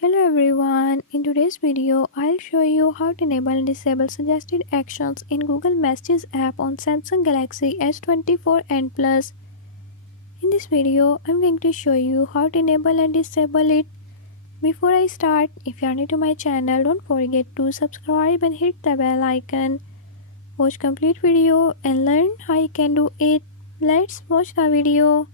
Hello everyone, in today's video I'll show you how to enable and disable suggested actions in Google Messages app on Samsung Galaxy S24 and Plus. In this video I'm going to show you how to enable and disable it. Before I start, if you are new to my channel, don't forget to subscribe and hit the bell icon. Watch complete video and learn how you can do it. Let's watch the video.